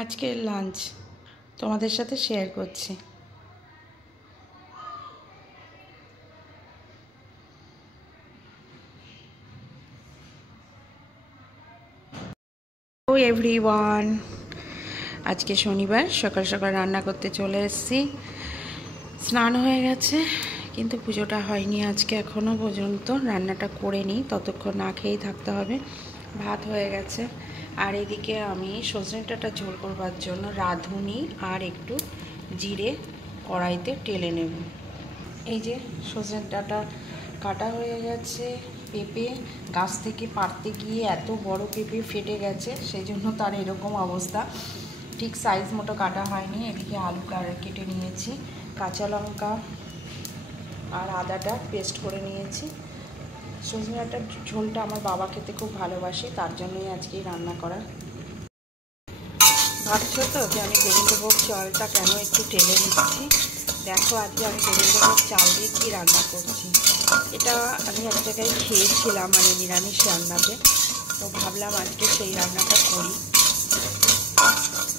আজকের লাঞ্চ তোমাদের সাথে শেয়ার করছি। ও এভরিওয়ান, আজকে শনিবার, সকাল সকাল রান্না করতে চলে এসেছি। স্নান হয়ে গেছে কিন্তু পুজোটা হয়নি আজকে এখনও পর্যন্ত। রান্নাটা করে নিই, ততক্ষণ না খেয়েই থাকতে হবে। ভাত হয়ে গেছে, আর এদিকে আমি সজনে ডাঁটা ঝোল করবার জন্য রাঁধুনি আর একটু জিরে কড়াইতে টেলে নেব। এই যে সজনে ডাঁটা কাটা হয়ে গেছে। পেঁপে গাছ থেকে পাড়তে গিয়ে এত বড় পেঁপে ফেটে গেছে, সেই জন্য তার এরকম অবস্থা। ঠিক সাইজ মতো কাটা হয়নি। এদিকে আলু কেটে নিয়েছি, কাঁচা লঙ্কা আর আদাটা পেস্ট করে নিয়েছি। সজনে ডাঁটার ঝোলটা আমার বাবা খেতে খুব ভালোবাসে, তার জন্যই আজকেই রান্না করা। ভাবছো তো যে আমি গোবিন্দভোগ চালটা কেন একটু টেলে নিচ্ছি। দেখো আজকে আমি গোবিন্দভোগ চাল দিয়ে কী রান্না করছি। এটা আমি এক জায়গায় খেয়েছিলাম, মানে নিরামিষ রান্নাতে, তো ভাবলাম আজকে সেই রান্নাটা করি।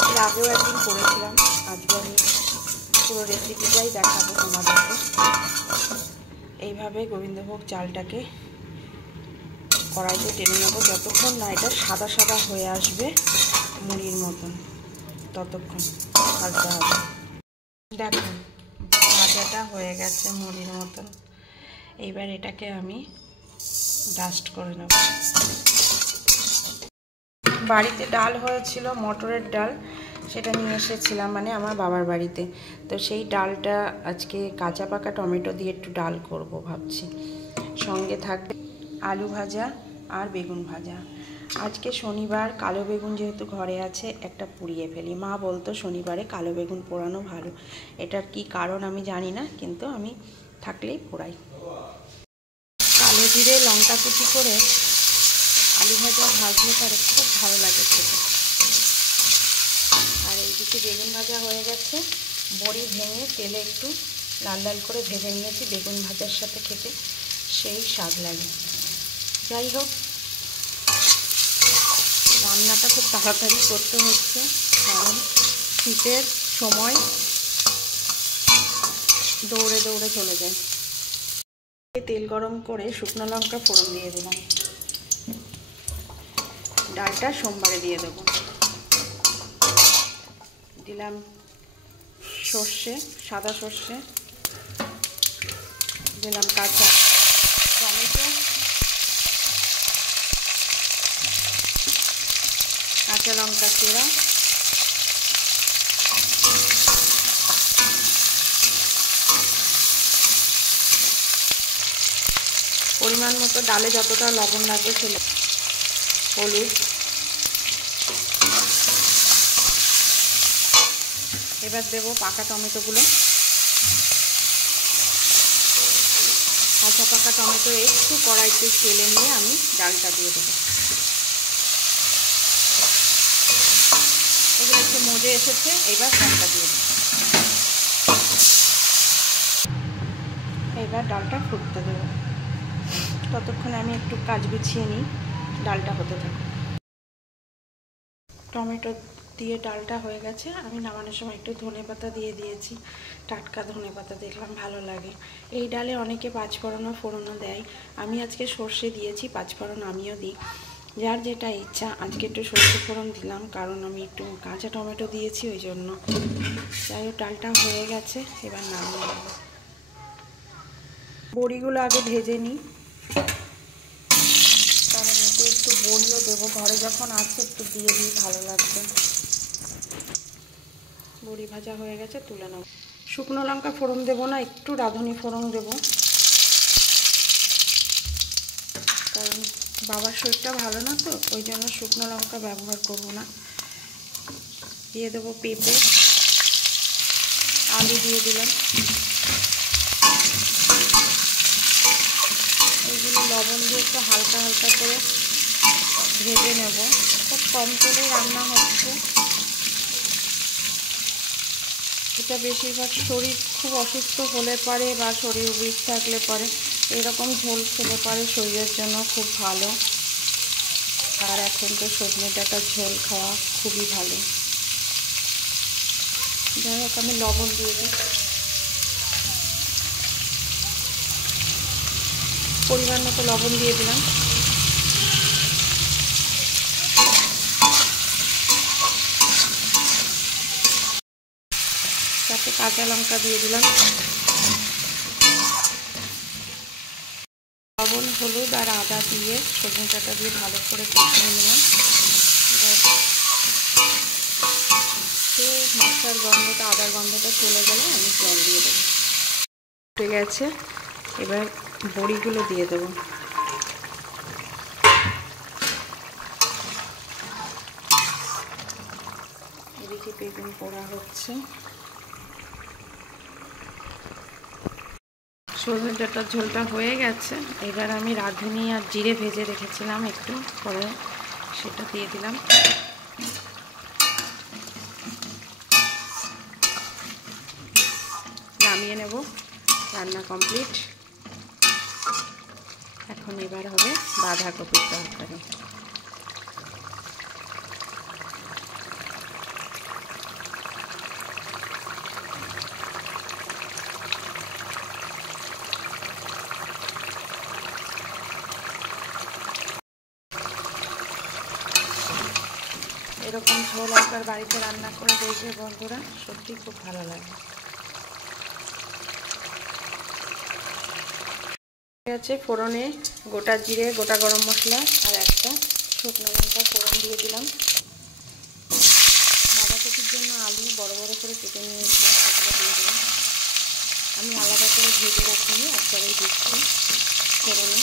এর আগেও একদিন করেছিলাম, আজকে আমি পুরো রেসিপিটাই দেখাবো তোমাদেরকে। এইভাবে গোবিন্দভোগ চালটাকে কড়াইতে টেনে নেবো, যতক্ষণ না এটা সাদা সাদা হয়ে আসবে মুড়ির মতন, ততক্ষণ ভাজতে হবে। দেখো ভাজাটা হয়ে গেছে মুড়ির মতন। এইবার এটাকে আমি ডাস্ট করে নেব। বাড়িতে ডাল হয়েছিল, মটরের ডাল, সেটা নিয়ে এসেছিলাম, মানে আমার বাবার বাড়িতে। তো সেই ডালটা আজকে কাঁচা পাকা টমেটো দিয়ে একটু ডাল করব ভাবছি। সঙ্গে থাকবে আলু ভাজা আর বেগুন ভাজা। আজকে শনিবার, কালো বেগুন যেহেতু ঘরে আছে, একটা পুড়িয়ে ফেলি। মা বলতো শনিবারে কালো বেগুন পোড়ানো ভালো। এটার কি কারণ আমি জানি না, কিন্তু আমি থাকলেই পোড়াই। কালো জিরে লঙ্কা কুচি করে আলু ভাজা ভাজলে তার খুব ভালো লাগে খেতে। আর এইদিকে বেগুন ভাজা হয়ে গেছে। বড়ি ভেঙে তেলে একটু লাল লাল করে ভেজে নিয়েছি, বেগুন ভাজার সাথে খেতে সেই স্বাদ লাগে। যাই হোক, রান্নাটা খুব তাড়াতাড়ি করতে হচ্ছে, কারণ শীতের সময় দৌড়ে দৌড়ে চলে যায়। তেল গরম করে শুকনো লঙ্কা ফোড়ন দিয়ে দিলাম। ডালটা সোমবারে দিয়ে দেবো। দিলাম সর্ষে, সাদা সর্ষে, দিলাম কাঁচা টমেটো, কাঁচা লঙ্কা চেরা, পরিমাণ মতো ডালে যতটা লবণ লাগবে সেটা, হলুদ, এবার দেবো পাকা টমেটোগুলো। কাঁচা পাকা টমেটো একটু কড়াইতে তেলে নিয়ে আমি ডালটা দিয়ে দেবো। এগুলো একটু মজে এসেছে, এবার ডালটা দিয়ে দেবো। এবার ডালটা ফুটতে দেবো, ততক্ষণে আমি একটু কাজ গুছিয়ে নিই, ডালটা হতে থাকে। টমেটো দিয়ে ডালটা হয়ে গেছে। আমি নামানোর সময় একটু ধনেপাতা দিয়ে দিয়েছি, টাটকা ধনেপাতা দেখলাম ভালো লাগে। এই ডালে অনেকে পাঁচফোড়নও ফোড়নও দেয়, আমি আজকে সর্ষে দিয়েছি, পাঁচফোড়ন আমিও দিই, যার যেটা ইচ্ছা। আজকে একটু সর্ষে ফোড়ন দিলাম, কারণ আমি একটু কাঁচা টমেটো দিয়েছি, ওই জন্য। যাই হোক, ডালটা হয়ে গেছে, এবার নামিয়ে নেব। বড়িগুলো আগে ভেজে নিই, কারণ এতে একটু বড়িও দেবো, ঘরে যখন আছে একটু দিয়ে দিই, ভালো লাগবে। বড়ি ভাজা হয়ে গেছে, তুলে নেব। শুকনো লঙ্কা ফোড়ন দেবো না, একটু রাঁধুনি ফোড়ন দেবো, কারণ বাবার শরীরটা ভালো না, তো ওই জন্য শুকনো লঙ্কা ব্যবহার করব না। দিয়ে দেবো পেঁপে, আলু দিয়ে দিলাম। এইগুলো লবণ দিয়ে একটু হালকা হালকা করে ভেজে নেব। খুব কম তেলে রান্না হচ্ছে। এটা বেশিরভাগ শরীর খুব অসুস্থ হলে পারে, বা শরীর উইক থাকলে পারে, এরকম ঝোল খেলে পারে, শরীরের জন্য খুব ভালো। আর এখন তো সজনে ডাঁটার ঝোল খাওয়া খুবই ভালো। যাই হোক আমি লবণ দিয়ে দিই, পরিমাণ মতো লবণ দিয়ে দিলাম। তাতে কাঁচা লঙ্কা দিয়ে দিলাম, লবণ, হলুদ আর আদা দিয়ে সজনে ডাঁটা দিয়ে ভালো করে কষিয়ে নিলাম। এবার মশলার গন্ধটা, আদার গন্ধটা চলে গেলে আমি জল দিয়ে দেবো। উঠে গেছে, এবার বড়িগুলো দিয়ে দেবো। এদিকে বেগুন পোড়া হচ্ছে। সজনে ডাঁটার ঝোলটা হয়ে গেছে, এবার আমি রাঁধুনি আর জিরে ভেজে রেখেছিলাম একটু পরে, সেটা দিয়ে দিলাম। নামিয়ে নেব, রান্না কমপ্লিট। এখন এবার হবে বাঁধাকপির তরকারি। এরকম ঝোল একবার বাড়িতে রান্না করে দেখবে বন্ধুরা, সত্যি খুব ভালো লাগে। আছে ফোড়নে গোটা জিরে, গোটা গরম মশলা আর একটা শুকনো লঙ্কা ফোড়ন দিয়ে দিলাম। বাঁধাকপির জন্য আলু বড় বড় করে কেটে নিয়েছিলাম, সেগুলো দিয়ে দিলাম। আমি আলাদা করে ভেজে রাখিনি, একবারেই দিচ্ছি ফোড়নে।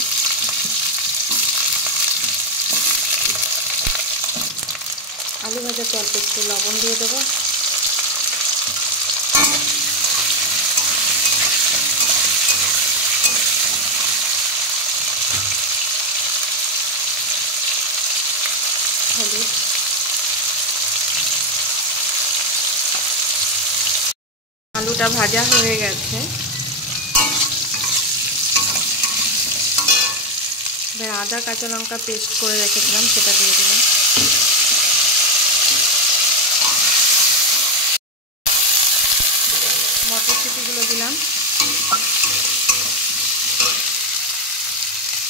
আলু ভাজাতে অল্প একটু লবণ দিয়ে দেবো। হলুদ, আলুটা ভাজা হয়ে গেছে, এবার আদা কাঁচা লঙ্কা পেস্ট করে রেখেছিলাম সেটা দিয়ে দিলাম। মটরশুঁটিগুলো দিলাম।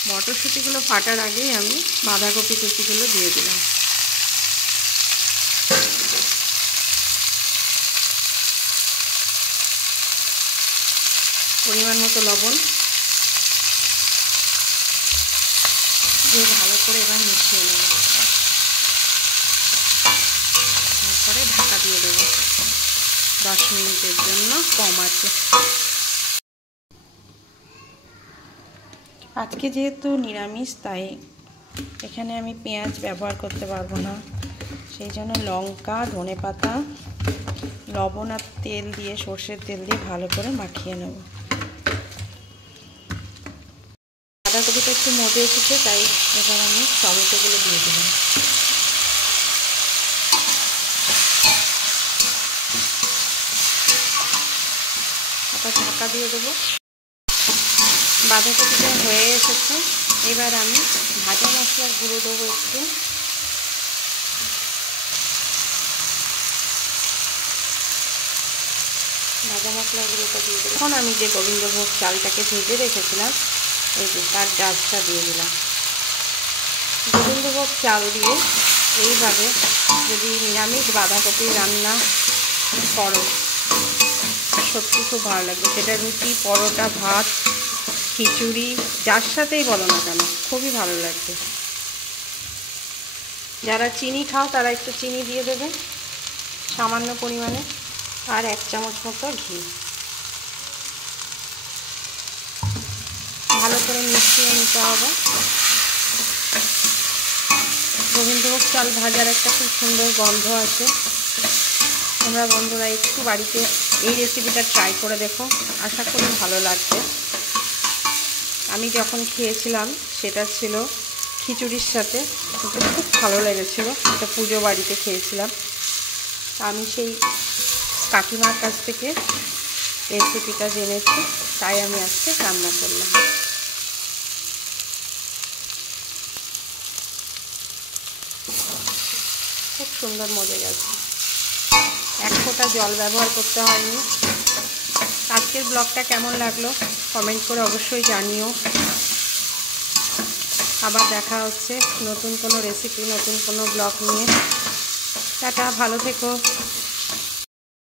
মটরশুঁটিগুলো ফাটার আগেই আমি বাঁধাকপি কুচিগুলো দিয়ে দিলাম। পরিমাণ মতো লবণ দিয়ে ভালো করে এবার মিশিয়ে নেব, তারপরে ঢাকা দিয়ে দেবো 10 মিনিটের জন্য কম আছে। আজকে যেহেতু নিরামিষ, তাই এখানে আমি পেঁয়াজ ব্যবহার করতে পারবো না, সেই জন্য লঙ্কা, ধনেপাতা, লবণ আর তেল দিয়ে, সর্ষের তেল দিয়ে ভালো করে মাখিয়ে নেব। বাঁধাকপিটা একটু মজে এসেছে, তাই এবার আমি টমেটোগুলো দিয়ে দিলাম। আবার ঢাকা দিয়ে দেবো। বাঁধাকপিটা হয়ে এসেছে, এবার আমি ভাজা মশলার গুঁড়ো দেবো একটু। ভাজা মশলার গুঁড়োটা দিয়ে দেবো। এখন আমি যে গোবিন্দভোগ চালটাকে ভেজে রেখেছিলাম, এই যে তার ডাঁচটা দিয়ে দিলাম। গোবিন্দভোগ চাল দিয়ে এইভাবে যদি নিরামিষ বাঁধাকপি রান্না করো, সত্যি খুব ভালো লাগবে। সেটা রুটি, পরোটা, ভাত, খিচুড়ি, যার সাথেই বলো না কেন, খুবই ভালো লাগবে। যারা চিনি খাও তারা একটু চিনি দিয়ে দেবে সামান্য পরিমাণে, আর 1 চামচ মতো ঘি। ভালো করে মিশিয়ে নিতে হবে। গোবিন্দভোগ চাল ভাজার একটা খুব সুন্দর গন্ধ আছে। তোমরা বন্ধুরা একটু বাড়িতে এই রেসিপিটা ট্রাই করে দেখো, আশা করি ভালো লাগবে। আমি যখন খেয়েছিলাম সেটা ছিল খিচুড়ির সাথে, কিন্তু খুব ভালো লেগেছিল। এটা পুজো বাড়িতে খেয়েছিলাম। আমি সেই কাকিমার কাছ থেকে রেসিপিটা জেনেছি, তাই আমি আজকে রান্না করলাম। খুব সুন্দর মজে গেছে। এক ফোঁটা জল ব্যবহার করতে হয়নি। আজকের ব্লগটা কেমন লাগলো কমেন্ট করে অবশ্যই জানিও। আবার দেখা হচ্ছে নতুন কোনো রেসিপি, নতুন কোনো ব্লগ নিয়ে। টাটা, ভালো থেকো।